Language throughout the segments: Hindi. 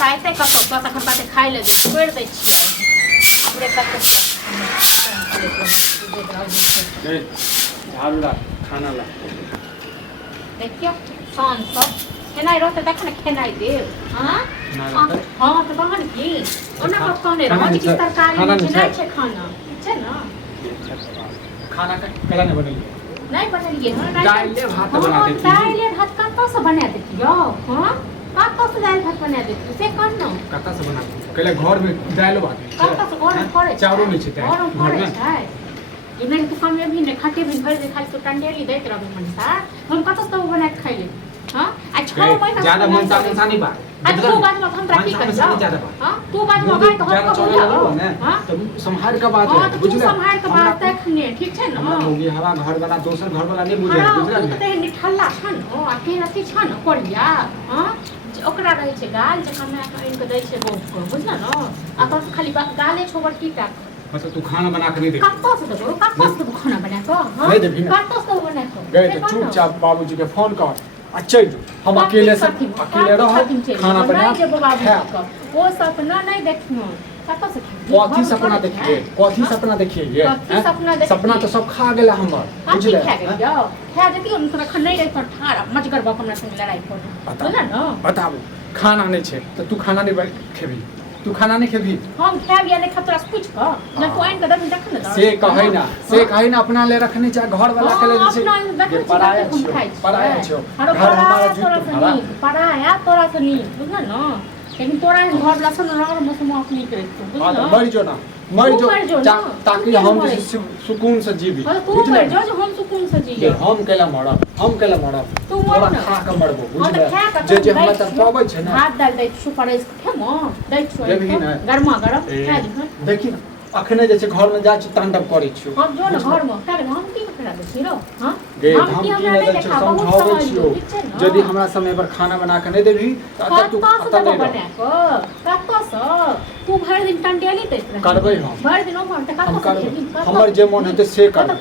साइते का तो तखन बाटे खाइ ले छोड़ दै छियै हमरे तक झाड़ू ला खाना ला देखियो सान सब खेनाइ रहते तखन खेनाइ देब हां हां तो बहन की ओना को कहने रहो कि तरकारी में नहीं छै खाना छै ना खाना का कला नहीं बनेलिए नहीं बनेलिए दाल भात बना देती दाल भात कत्तो से बना देतियो हां कत्तो से दाल भात बना देतियो से कौन न कत्ता से बना पहले घर में दाल भात कत्तो से घर में पड़े चावल नहीं छै घर में पड़े छै ये मेरे दुकान में भी ने खाते भी भर दे खाली तो टंडेली देत रहबे मनसा हम कत्तो से बना के खाइले हां आ 6 महीना ज्यादा मनसा नहीं बा तू बात में हम ट्रैफिक कर जा हां तू बात में गाय तो हम को बोल हां तो संभाल के बात है बुझले संभाल के बात तखने ठीक छै ना होगी हवा घर वाला दोसर घर वाला नहीं बुझे बुझला नहीं तो निठल्ला छन ओ आ के रति छन कोरिया हां ओकरा रहै छै गाल जे हमरा कहीं के दै छै बहुत को बुझला ना आ तो खाली बात गाले छोबर कीटा मतलब तू खाना बना के नहीं दे कत्तो से देबो कत्तो से खाना बना के हां नहीं देबी ना कत्तो से बना के गए तो चुपचाप बाबूजी के फोन कर अच्छा हम अकेले रह खाना बना वो सपना नहीं देखियो कथी सपना देखिए कथी सपना देखिए ये सपना तो सब खा गेला हमर बुझले खा जति हम तोरा खनै रह पर ठाड़ मजगर बाप हमरा संग लड़ाई कर बोला न बताबू खाना नहीं छे तो तू खाना नहीं खेबी तू खाना नहीं खेबी हम खाब या नहीं खाब तोरा पूछ क न तू आइन के देख न से कहे ना अपना ले रखने चाहे घर वाला के ले छै पराया छो घर हमारा पराया तोरा से नहीं बुझना न लेकिन तोरा घर वाला से न मौसम अपनी करे बुझना मर जो ना मर जो ताकि हम सुकून से जीवी बुझले जो हम सुकून से जीवी हम केला मरब तू मर खा के मरबो बुझले जे हमरा त पाबै छै ना हाथ डाल दै छु परेस खेमो दै छु गरमा गरम खा दी देखि ना अखने जे छै घर में जा छी तांडव करै छियो हम जो ना घर में तब हम की करा दै छी रो हां हम की हमरा नहीं समझाबै छियो यदि हमरा समय पर खाना बना के नहीं देबी त तू बना के कत्तो से तू भर दिन टंडेली दैत रह करबै हम भर दिन हम त कत्तो हमर जे मन हेते से कर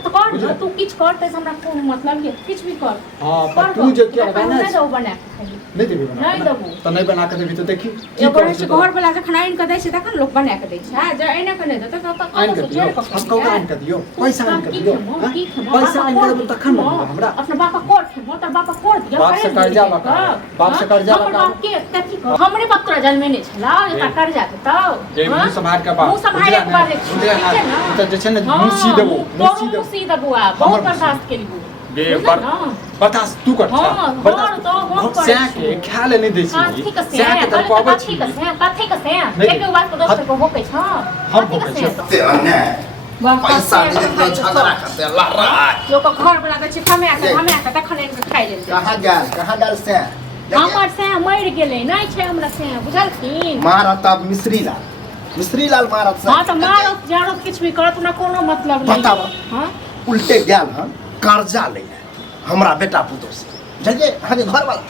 तू किछ करते हमरा कोन मतलब ये किछ भी कर हां पर तू जे के बना नहीं दो बना नहीं देबी बना नहीं देबो त नहीं बना के देबी त देखी की करे छै घर वाला जखन आइन के दै छै तखन लोग बना के दै छै जे आइन के नहीं देते त आइन के दियो हम कहू आइन के दियो पैसा आइन के दियो पैसा आइन के तखन हमरा अपना बापा कोर थे मोटर बापा कोर दिया बाप से कर्जा बाप से कर्जा बाप के कथि कर हमरे बाप तोरा जन्मे ने छला एता कर्जा के त ये मुंह संभाल के बात मुंह संभाल के बात त जे छै ने मुसी देबो आ बहुत बर्दाश्त के लिए बे बता तू कर बता तो हम से के खा ले नहीं दै छी से के त पाबै छी कथि के से एक बात को दोसर को होकै छ हम होकै छ ते अन्य पैसा दे दे झगड़ा करते लड़ा लोग को घर बना दे छै खमे के तखन इनके खाइ ले कहां गेल से हमर से मर गेलै नहीं छै हमरा से बुझलखिन मारत अब मिश्री लाल मारत से हां त मारत जारत किछ भी करत ना कोनो मतलब नहीं बताओ हां उल्टे गेल हन कर्जा ले हमरा बेटा पुतो से जजे हजे घर वाला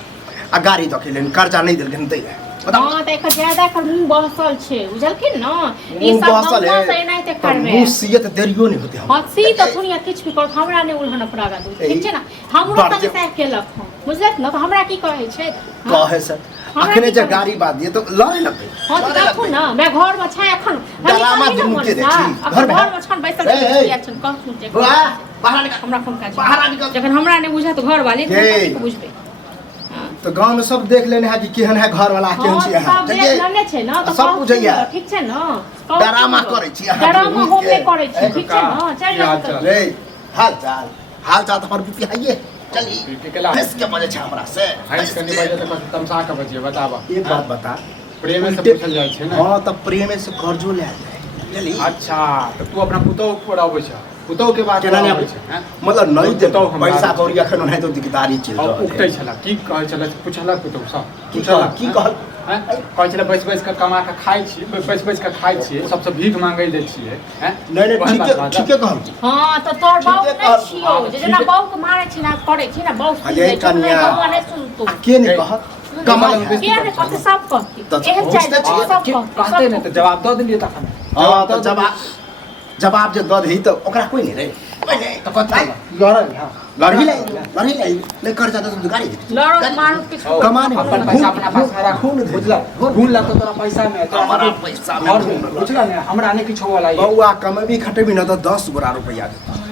आ गाड़ी दके लेन कर्जा नहीं देलखिन तै हां त एकर ज्यादा कर मुंह बहसल छै बुझलखिन न ई सब नंबर से नहीं ते करबे मुंह सियत देरियो नहीं होते हम हां सी त सुनिया किछ भी करत हमरा ने उल्हन पड़ागा दू ठीक छै ना हमरो तक से केलक बुझलक न त हमरा की कहै छै कहे से अखने जे गाड़ी बात दिए तो लय लगै हां त देखो ना मैं घर में छै एखन डरामा दिन के देखी घर में छन बैसल छी रिएक्शन कह सुन जे बाहर निकल हमरा फोन काज बाहर निकल जखन हमरा ने बुझा तो घर वाले तो बुझबे तो गांव में सब देख लेने है कि केहन है घर वाला केहन छी हां सब देख लेने छै ना तो सब बुझैया ठीक छै ना डरामा करै छी डरामा होमे करै छी ठीक छै ना चल रे हाल चाल तो पर बिहाइए चली किस के बजे छै हमरा से हाइस करने बजे त तमसा के बजे बताबा एक बात बता प्रेम से पूछल जाय छै ना हां त प्रेम से कर्जो ले चली अच्छा तो तू अपना पुतो ऊपर आबै छ पुतो के बात केना नहीं आबै छै मतलब नहीं देतो पैसा कौड़ी अखन नहीं तो दिकदारी चल रहल उठै छला की कहै छला पूछला पुतो सब पूछला की कहल कहै छला बैस के कमा के खाइ छी बैस के खाइ छी सबसे भीख मांगै दै छियै हैं नहीं ठीक कहल हां त तोर बाप नहीं छियो जेना बाप के मारै छी ना करै छी ना बाप अरे कन्या नहीं सुन तू के नहीं कह कमल के ने कहते सब कहती एहन चाहिए सब कहते नहीं तो जवाब दो दिलिए तखन हां तो जवाब जे द दही तो ओकरा कोई नहीं रे पहिले तो कथा लड़ल हां लड़ी ले कर्जा तो गाड़ी दे लड़ो मारो के कमाने अपन पैसा अपना पास रखो न बुझला घून ला तो तोरा पैसा में हमारा पैसा में बुझला ने हमरा ने किछो वाला बउआ कमेबी खटेबी न तो 10 गोरा रुपया देता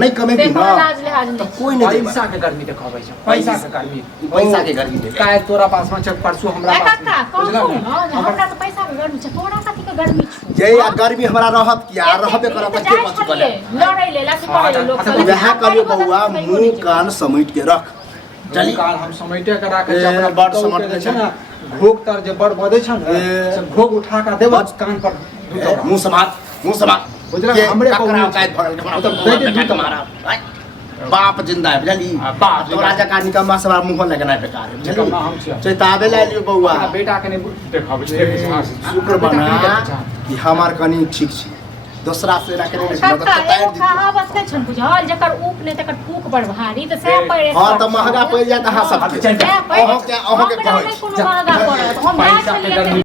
नहीं कमेबी देखो ना लाज लिहाज तो नहीं कोई नहीं पैसा के गर्मी देखाबै छै पैसा के गर्मी पैसा के गर्मी दे काय तोरा पास में चक परसू हमरा ए पास काका कौन बुझला कौन ने हां हमरा तो पैसा के गर्मी छ तोरा कथि के गर्मी छ जे या गर्मी हमरा रहत कि आ रहबे करत के पछ करे लड़ै ले लाठी पड़े लोग तो वह करियो बउआ मुंह कान समेट के रख चली काल हम समेटे के राखे छै अपना बड़ समट ले छै ना घोग तर जे बड़ बदे छै ने से घोग उठा के देब कान पर मुंह समात बुझला के हमरे को ककरा कायद भगल के मतलब बड़ा दे दे मारा बाप जिंदा है बुझली बाप तो राजा का निकम्मा सब मुंह लगे ना बेकार है बुझली निकम्मा हम छियै चेतावे ला लियो बउआ अपना बेटा के ने देखाबै शुक्र बना कि हमार कनी ठीक छी दूसरा से रखे रे काका एगो कहावत छै छन बुझल जकर ऊप ने तकर फूक बड़ भारी त से पड़े हां त महंगा पड़ जात हां सब अहो के कहै महंगा पड़त हम पैसा के गर्मी